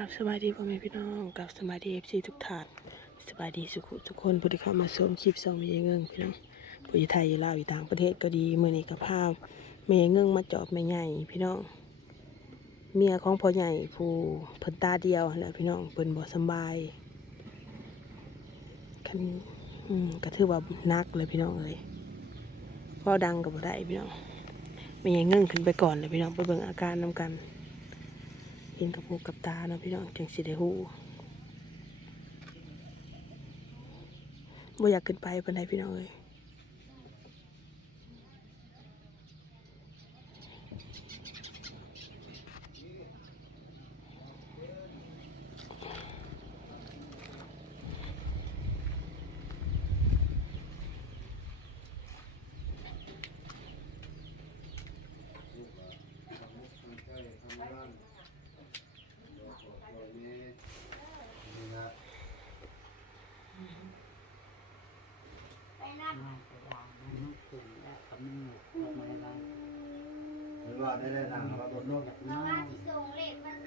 กับสบายดีพ่อแม่พี่น้องกับสบายดีเอฟซีทุกท่านสบายดีสุขุทุกคนผู้ที่เข้ามาชมคลิปซองเมยเงิงพี่น้องผู้อยู่ไทยลาวอยู่ต่างประเทศก็ดีเมื่อนี้กับภาพเมยเงิงมาจอบแม่ใหญ่พี่น้อง เมียของพ่อใหญ่ผู้เพิ่นตาเดียวแหละพี่น้องเพิ่นบ่สบายคันอืมก็ถือว่านักเลยพี่น้องเลยพอดังก็บ่ได้พี่น้องแม่ใหญ่เงิงขึ้นไปก่อนเลยพี่น้องไปเบิ่งอาการนํกัน เห็นกับหูกับตาเนาะพี่น้องจังสิได้หูบ่อยากขึ้นไปปานใดพี่น้องเอ้ย ได้ได้ทางเราบนโลกเพราะว่าที่ส่งเลขมัน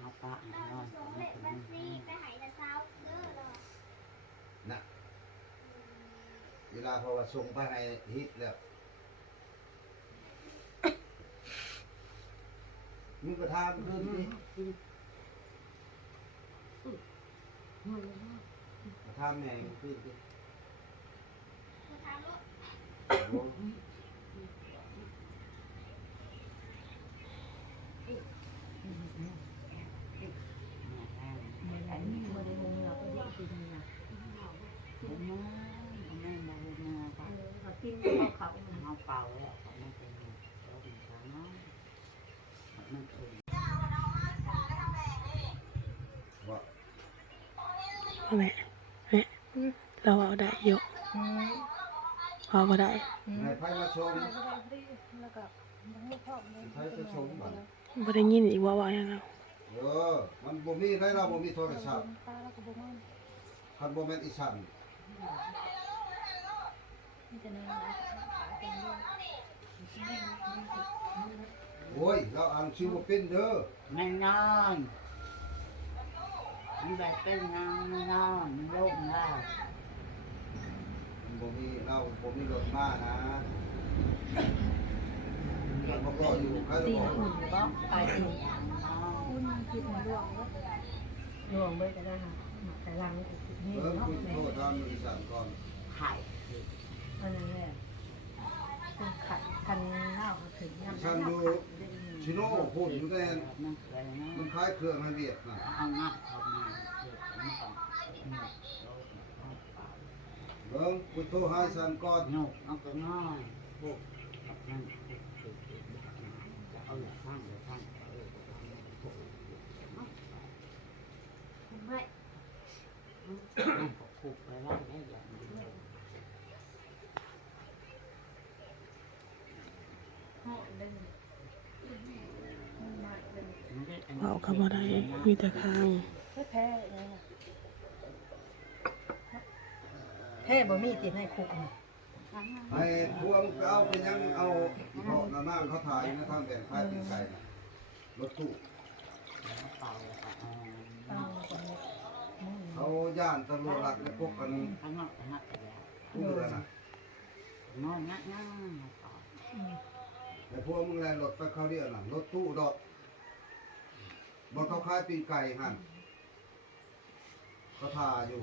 เอาปะเรานอนส่งเลขมันซีไปใหายแต่เช้าเด้อเรานะเวลาพราะว่าส่งไปให้ฮิตแล้วมึงก็ทำคืนนี้มาทำแม่งคืนนี้คือทางรถ โอ้ อันนี้มันลงเราก็ได้กินนะผมมาผมแม่มาลงมาปะ เขากินเขาเขา เอาเป่าแล้วเขาไม่เป็นเราเป็นสาวน้อยมันถึง ว่า พ่อ แม่แม่เราเอาได้เยอะเอาบ่ได้ในไพ่มาชมแล้วก็ยังไม่พร้อมเลยไพ่จะชมบ่บ่ได้ยินอีกว่าว่าหยังเอาเออมันบ่มีไรเราบ่มีโทรศัพท์ตาแล้วก็บ่มันคันบ่แม่นอีสันนี่จะนั่งนะเป็นเรื่องโอ้ยเราอ่านชื่อบ่เป็นเด้อไม่นอน มันแบบเป็นงานนอนมันโล่งแล้วมันบ่มีเราบ่มีรถมานะมันบ่ก็อยู่ครตีบอกหุ่นหรือเปล่าไปตีนอนหุ่นคิดมันรวมก็รวมไปก็ได้ค่ะแต่ลังนี่นี่เออเนาะคุณแม่โทษทำอีสันก่อนไข่อันนั้นแหละขัดคันเล่าถึงยามฉันดูชิโน่พูดอยู่แต่มันเคยนะมันคล้ายเครื่องให้เวียดน่ะเอาหน้าเขามาเกิดมันก่อนหนกเราเป่า เบิ่งคุณโทษให้สันก่อนหนกเอาก็ง่ายพวกกับนั่นพวกคือจะเอาอย่าข้างอย่าข้างเออพวกไม่นั่นก็คุกไปแล้วได้อย่างเดียวห่อเลยมาเลยเอาก็บ่ได้มีแต่ข้างแพ้เลยแพ้บ่มีติดให้คุกนะให้พวงเอาไปยังเอาอีพ่อหน้านเขาถ่ายนะทางแบ่งคล้ายเป็นไก่น่ะรถตู้เป่าแล้วก็เอนเขาย่านตำรวจรักในพวกกันข้างนอกหักแล้วผู้เรือน่ะนอนงักงักต่อแต่พวกมึงแลรถไปเขาเรียกน่ะรถตู้ดอกบ่เขาค้ายปีนไก่หันเขาถ่าอยู่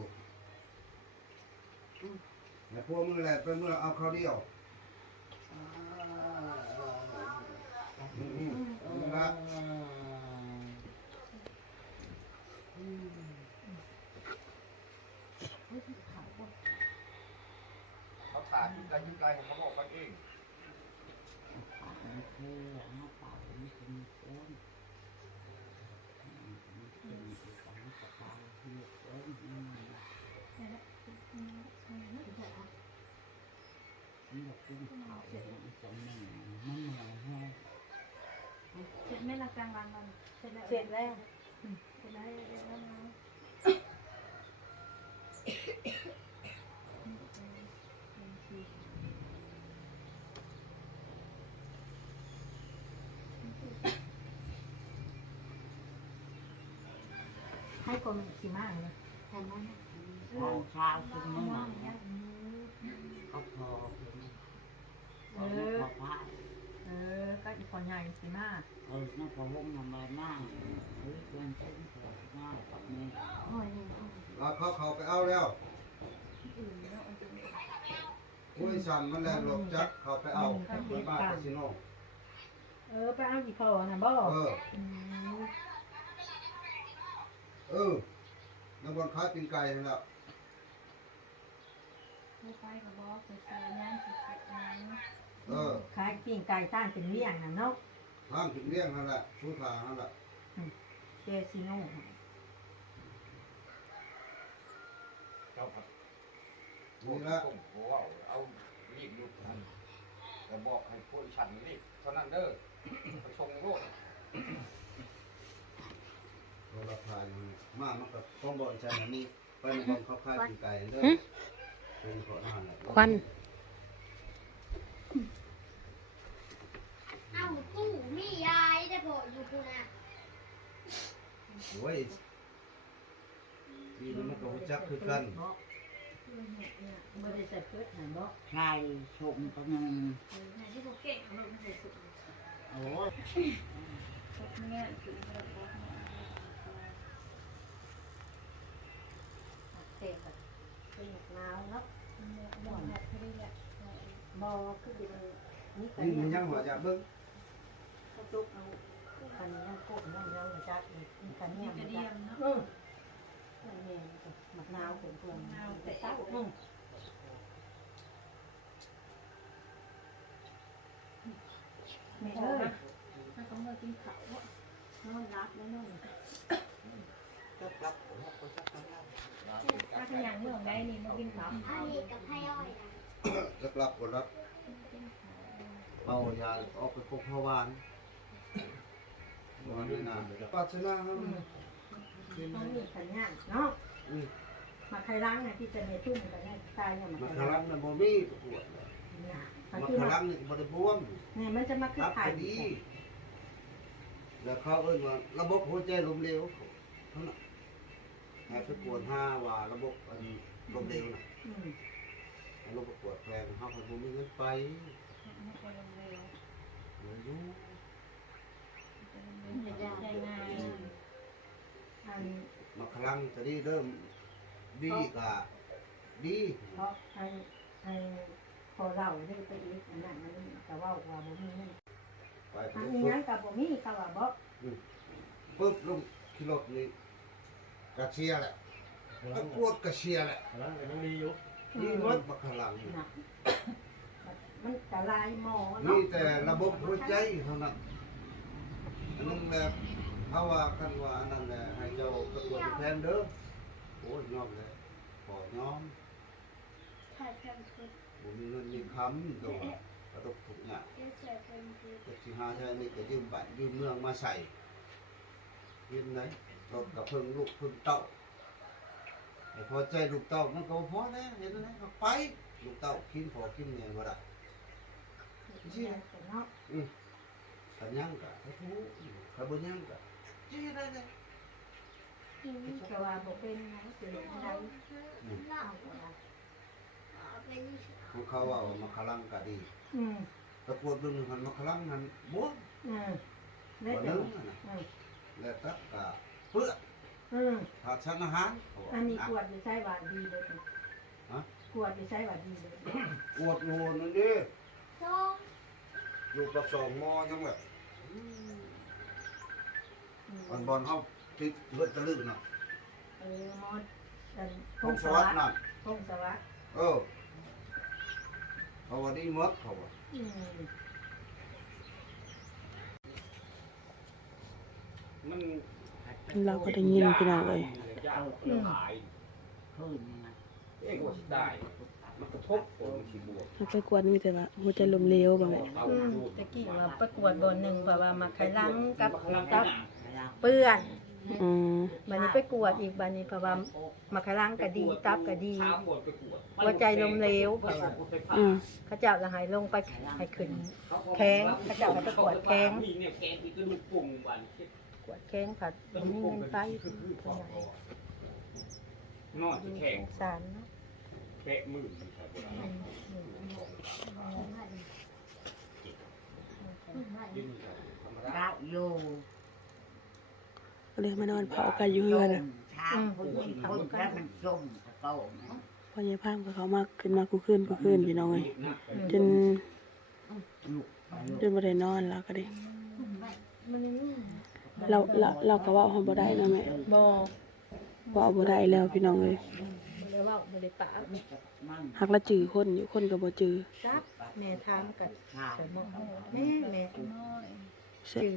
แต่พวกมึงแหลไปเมื่อเอาเขาเดียวอืมๆนั่นละเขาถ่ายยิ่งไกลยิ่งไกลเขาบอกกันเอง เป่าไม่เพื่อเอาเป่าไม่เป็นเพื่อนเป็นของสบายที่เพื่อน นี่เราขึ้นขาอย่างจังหนึ่งมันเหนื่อยแห้งเสร็จไม่ละกลางวันมันเสร็จแล้วเสร็จแล้วเสร็จแล้วแล้วนะให้คนขี่ม้าเลยแค่นั้นทางเช้าถึงเมื่อไหร่ก็พอ เออพอพายเออ ก็อีกคนใหญ่ขี่ม้าเออนั่นพอหุ้มทำอะไรมากเฮ้ยเพื่อนเต้นเกิดง่ายกับนี้แล้วเขาเขาไปเอาแล้วคุยสันมันแลนหลบจักเขาไปเอามันบ้านคาสิโนเออไปเอากี่พอนะบ่เออ เออนักบอลค้ายปีนไก่นั่นแหละ ไม่ไปกับบอกไปซื้อย่างสิเก็บน้ำเออขายปิ้งไก่ต้านเป็นเลี้ยงน่ะเนาะทางถึงเลี้ยงนั่นแหละชูทางนั่นแหละเจซิโน่เจ้าครับนี่ละผมผมว่าเอารีบดูทันแต่บอกให้ผู้ฉันรีบเท่านั้นเด้อไปชงโลดเราราคาอยู่มากมันก็ต้องบอกใจอันนี้ไปในบอลเขาค้ายปีนไก่เด้อ เป็นขอทานแหละควันเอ้าตู้มียายได้พออยู่คุณนะโอ้ยทีนี้มันก็รู้จักคือกันบ่ได้ใส่เพิดน่ะบ่ชายชมก็ยังไหนที่ผมเก่งเอาลงไปสุดโอ้ย เนี่ยคือระบบ เต็มแบบเป็นหนาวเนาะบ่อนแบบนี้แหละบ่คือเป็นนี่ก็นี่เนี่มันยยังหัวจะเบิ้งเขาจุกเอาคันยังโคกยังยังมาจักนี่คันเนี่ยมันจักเนาะอืออันนี้มะนาวเป็นเพื่อนมะนาวแต่เต้าอือแม่เอ้ยถ้าเขามากินข้าวนอนรับแล้วนอนถ้า ขยันเมื่อไงนี่มากินข้าวอันนี้กับไพ่อ้อยนะรับรับกดรับเอายาออกไปพกพาวานวันนี้นานปัสนาครับต้องมีขันงานเนาะอืมมาใครล้างเนี่ยที่จะในทุ่มกันเนี่ยตายเนี่ยมามาใครคาล้ารังงนะบ่มีปวดเนี่ยมามาคือคามารังนี่บ่ได้บวมเนี่ยมันจะมาคือรับไข่ก็ดี แล้วเขาเอิ้นว่าระบบหัวใจล้มเหลวเท่านั้น ให้ไปกวดห้าว่าระบบอันล้มเหลวน่ะอืมให้ระบบกวดแพงเฮาก็บ่มีเงินไปเดี๋ยวอยู่ใจง่ายอันมาคารังจะดีเริ่มดีก็ดีเพราะอันอันพอเราได้ไปอีกอันนั้นมันแต่ว่าว่าบ่มีเงินไปอันปุ๊นี้บยังกับบ่มีเขาว่าบ่ปุ๊บลงขี่รถนี่ กระเชียร์แหละก็กวดกระเชียร์แหละกำลังยังดีอยู่นี่รถมาคารังนี่น่ะมันจะลายหมอมีเนาะแต่ระบบหัวใจเท่านั้นอันนึงแหละเขาว่ากันว่าอันนั้นแหละให้เจ้าตะกวดแทนเด้อโอ้ยยอมเลยขอยอมถ่ายแพมคือบ่มีเงินมีคำตัวกระตกทุกอย่างเอสเซอร์แพมคือก็สิหาใช้นี่ก็ยืมบัตรยืมเมืองมาใส่ยืมไหน รถกับเพิ่งลูกเพิ่งเต้าแต่พอใจลูกเต้ามันก็บ่พอแล้วเห็นไหมก็ไป ลูกเต้ากินพอกินเนี่ยบ่ได้เนาะขันยังกะให้ทุกขันบ่ยังกะจี้ได้เลยก็ว่าบ่เป็นนะเป็นอะไรเนาะเป็นพวกเขาว่ามาคลังกะดีอืมตะกวดเบิ่งหันมาคลังหันบ่นอืมได้บ่แต่นึงน่ะอืมแล้วตักกะ เพื่ออืมขาดสารอาหารเขาว่าอันนี้นะกวดอยู่ใช้ว่าดีเลยฮะกวดอยู่ใช้ว่าดีเลยกวดโหนนั่นดิส้มอยู่กับสองหมอยังแบบวันบอลเฮาติดเลือดตะลึงน่ะเออมอดกันพงสวัสดิ์น่ะพงสวัสดิ์เออเขาว่าดีหมดเขาว่าอืมมัน เราก็ได้ยินพี่น้องเลยยาวเรื่องหายคืนนี่นะเอ๊ะว่าสิได้มันกระทบคนสิบวกมันไปกวดมีแต่ว่าหัวใจลมเหลวบ่แม่เอาอืมดูตะกี้ว่าประกวดบนหนึ่งเพราะว่ามาไข่ลังกับลังกับเวลาเปื้อนอืมบัดนี้ไปกวดอีกบัดนี้เพราะว่ามาไข่ลังก็ดีตับก็ดีเช้าปวดไปปวดหัวใจลมเหลวเพราะว่าอืมเขาเจ้าละหายลงไปให้ขึ้นแข้งเขาเจ้าก็ไปกวดแข้ง นี่เนี่ยแข้งที่กระดูกปุ่งบันวดแข้งผัดบ่มีเงินไปเพิ่นว่านอนที่แข่งสงสารเนาะแค่มือมันใส่บ่ได้ยืนอยู่ธรรมดาได้โยก็เลยมานอนเผากันอยู่เฮือนน่ะช้างคนกินคนแค่มันจมกระโตนะพอยายพามก็เขามาขึ้นมากูขึ้นกูขึ้นพี่น้องเอ้ยจนลูกไปจนบ่ได้นอนแล้วก็ดิมันนี่ เราเราเราก็เว้าเฮาบ่ได้เนาะแม่บ่เว้าบ่ได้แล้วพี่น้องเอ้ยบ่ได้เว้าบ่ได้ปากมันหักละจื้อคนอยู่คนก็บ่จื้อจับแม่ถามกันขาดแต่บอกแม่แม่เสร็จชื่อ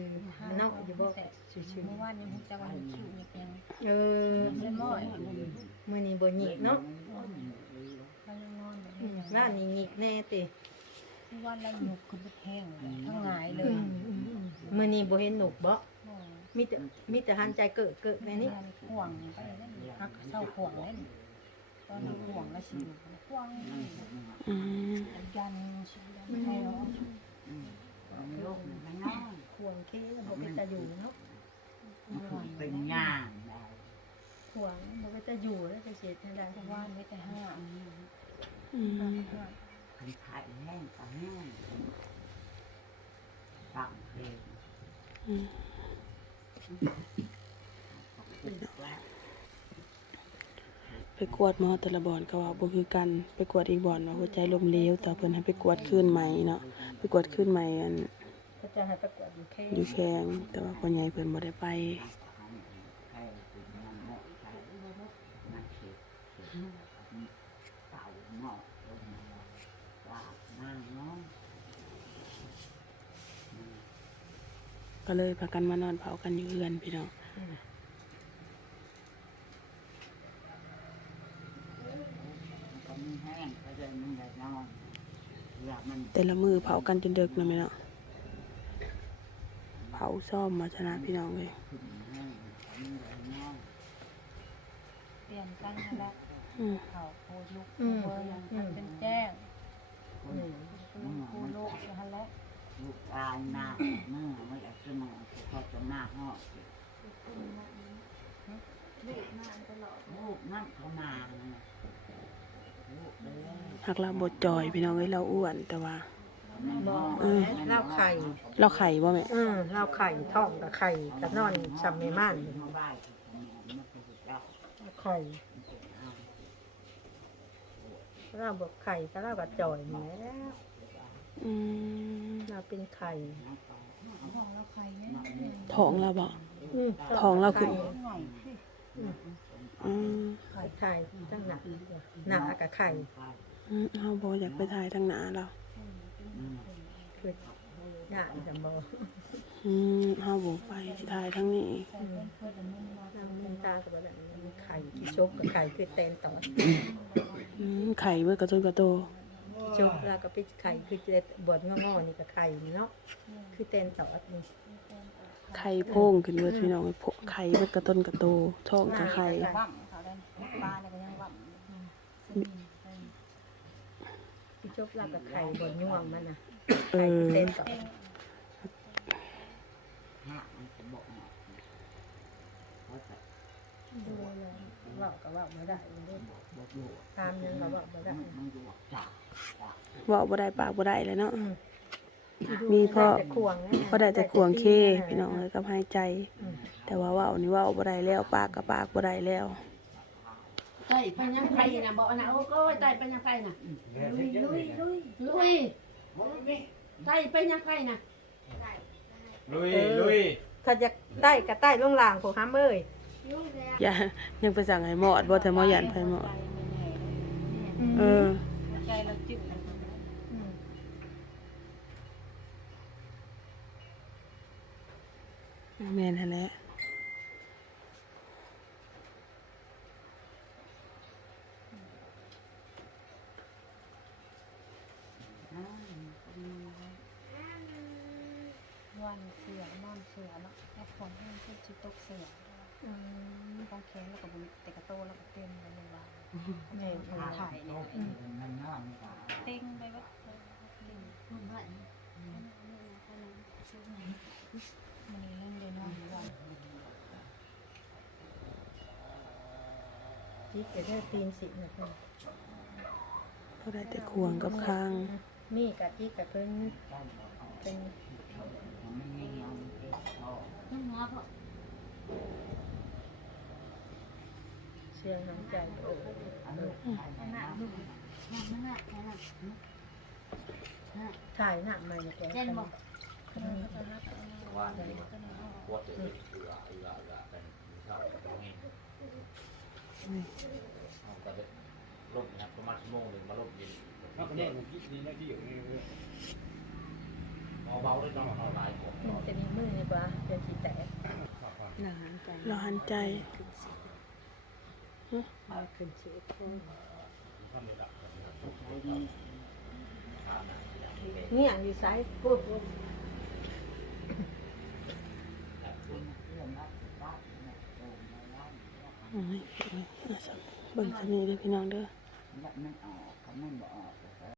มันเนาะอยู่บ่ชื่อเมื่อวานนี้ผมจะวันคิวอีกยังๆเออไม่ม้อยมื้อนี้บ่หยิกเนาะเขายังนอนแบบอืนี้มร้านนี้หยิกแน่ติที่วันละหยุกขึ้นไปแห้งเลยทั้งหงายเลอืยมอืมอืมมื้อนี้บ่เห็นหนุกบ่ มีแต่มีแต่หันใจเกิดเกิดในนี้ห่วงไปนั่นฮักเศร้าห่วงเล่นตอนนั้นห่วงแล้วสิห่วงอืมยันสิยันให้เราลูกมันนอนห่วงเคแล้วบ่เป็นตาอยู่เนาะเป็นงานห่วงบ่เป็นตาอยู่แล้วจะเสียทางใดเพราะว่าไม่แต่ห้างอืมคันขายแห้งก็แห้งตั้งเพลงอืมปิดแล้ว ไปกวดหมอแต่ละบ่อนก็ว่าบ่คือกัน ไปกวดอีกบ่อนว่าหัวใจล้มเหลวแต่เพิ่นให้ไปกวดคืนใหม่เนาะไปกวดคืนใหม่อัน ก็จะให้ประกวดอยู่แค่อยู่แข้งแต่ว่าพ่อใหญ่เพิ่นบ่ได้ไป ใครเป็นงานเหมาะใครมาเช็ดเช็ดเต่าเหมาะลงมาลาบนางน้อง ก็เลยพากันมานอนเผากันอยู่เฮือนพี่น้องก็มีแห้งก็เลยมันได้นอนอยากมันแต่ละมือเผากันจนดึกเนาะแม่เนาะเผาซ่อมมาชนะพี่น้องเลยขึ้นแห้งก็มีได้นอนเปลี่ยนกันแล้วอืมเขาโคลุกเบอร์ยังเป็นแจ้งคนลูกคูโลกจะฮันแล้ว ลูกตายหน้าเมื่อไม่อยากจะนอนเขาจะหน้าห้องลูกนั่นเขามาลูกเลยหักเราบดจอยพี่น้องเอ้ยเราอ้วนแต่ว่าบ่เออ เล้าไข่เราไข่บ่แม่อืมเหล้าไข่ท้องกับไข่กับนอนซ้ำแม่ม่านมาบ้านมันเป็นไข่เราบอกไข่ก็เราก็จ่อยแหม อืมเราเป็นไข่ห่วงแล้วใครเนี่ยท้องเราบ่อืมท้องเราขึ้นหน่อยอืมไข่ไข่ตั้งหนักหนากับไข่อืมเฮาบ่อยากไปถ่ายทางหน้าเราคือหนาจะบ่อืมเฮาบ่ไปสิถ่ายทางนี้นางมินตากับแบบมีไข่ที่ชกกับไข่คือเตนต่ออืมไข่เบิดกระตุ้นกระโต ชกแล้วก็เป็นไข่คือเจบวดงอๆนี่กับไข่นี่เนาะคือเตนต่อนี่ไข่โพ่งขึ้นเบิดพี่น้องเอ้ยโพไข่เบิดกระต้นกระโตท้องกับไข่ว่ำเขาได้ปลาเนี่ยก็ยังว่ำที่ชกแล้วกับไข่บวดย่วงมันน่ะเอไข่อคือเตนต่อห้ามันจะบอกเขาจะดูเลยเว่าก็เว่าไม่ได้เลยบอกอยู่ ตามยังก็เว่าไม่ได้มันอยู่จากเว้าบ่ได้ปากบ่ได้เลยเนาะ อืมมีพ่อ ได้แต่ควงนะบ่ได้แต่ขวงเคพี่น้องเอ้ยกับหายใจ อืม แต่ว่าเว้านี่เว้าบ่ได้แล้วปากกับปากบ่ได้แล้ว ใส่ไปยังไงนะบอกนะโอ้ก็ใส่ไปยังไงนะลุยลุยลุยลุยใส่ไปยังไงนะลุยลุยถ้าจะได้ก็ใต้ลงล่างของฮัมเอ้ยอย่ายังไปสั่งให้หมอดบ่แต่หมอยันไปหมอด เออใจเราจืดแม่นหั่นแหละวันเสือนอนเสือเนาะแอปของเพื่อนเพื่อนชิตกเสือต้องแข็งแล้วก็บุแต่กระโตแล้วก็เต็มไปเลยว่า แม่ถ่ายถ่าเต็งไปว่ามันเล่นเดนอนจิ๊กเดี๋ได้ตีนสิเนะคุณก็ได้แต่ควงกับข้าง มีกับจิ๊กกับเพิ่นเป็นน้ำหัวพอ สียงน้ำใจเออถ่ายหน้าใหม่นะแกเจนบอกว่านี่ปวดจะเป็นเอือเอือเอือเป็นชาวตรงนี้เอาก็ได้ลบนะประมาณชั่วโมงหนึ่งมาลบยินถ้าคนนี้มันคิดดีนะที่อยู่นี่เลยเอาเบาได้ต้องเอาลายผมมันจะมีมือดีกว่าเป็นสีแตกหนังใจเราหันใจ เอาขึ้นเสียโทษเนี่ยอยู่ไซส์พูดพูดเรื่องรักบ้านเนี่ยโอ้ยร้านโอ้ยโอ้ยเอาซ้ำเบิ่งสมีเด้อพี่น้องเด้อ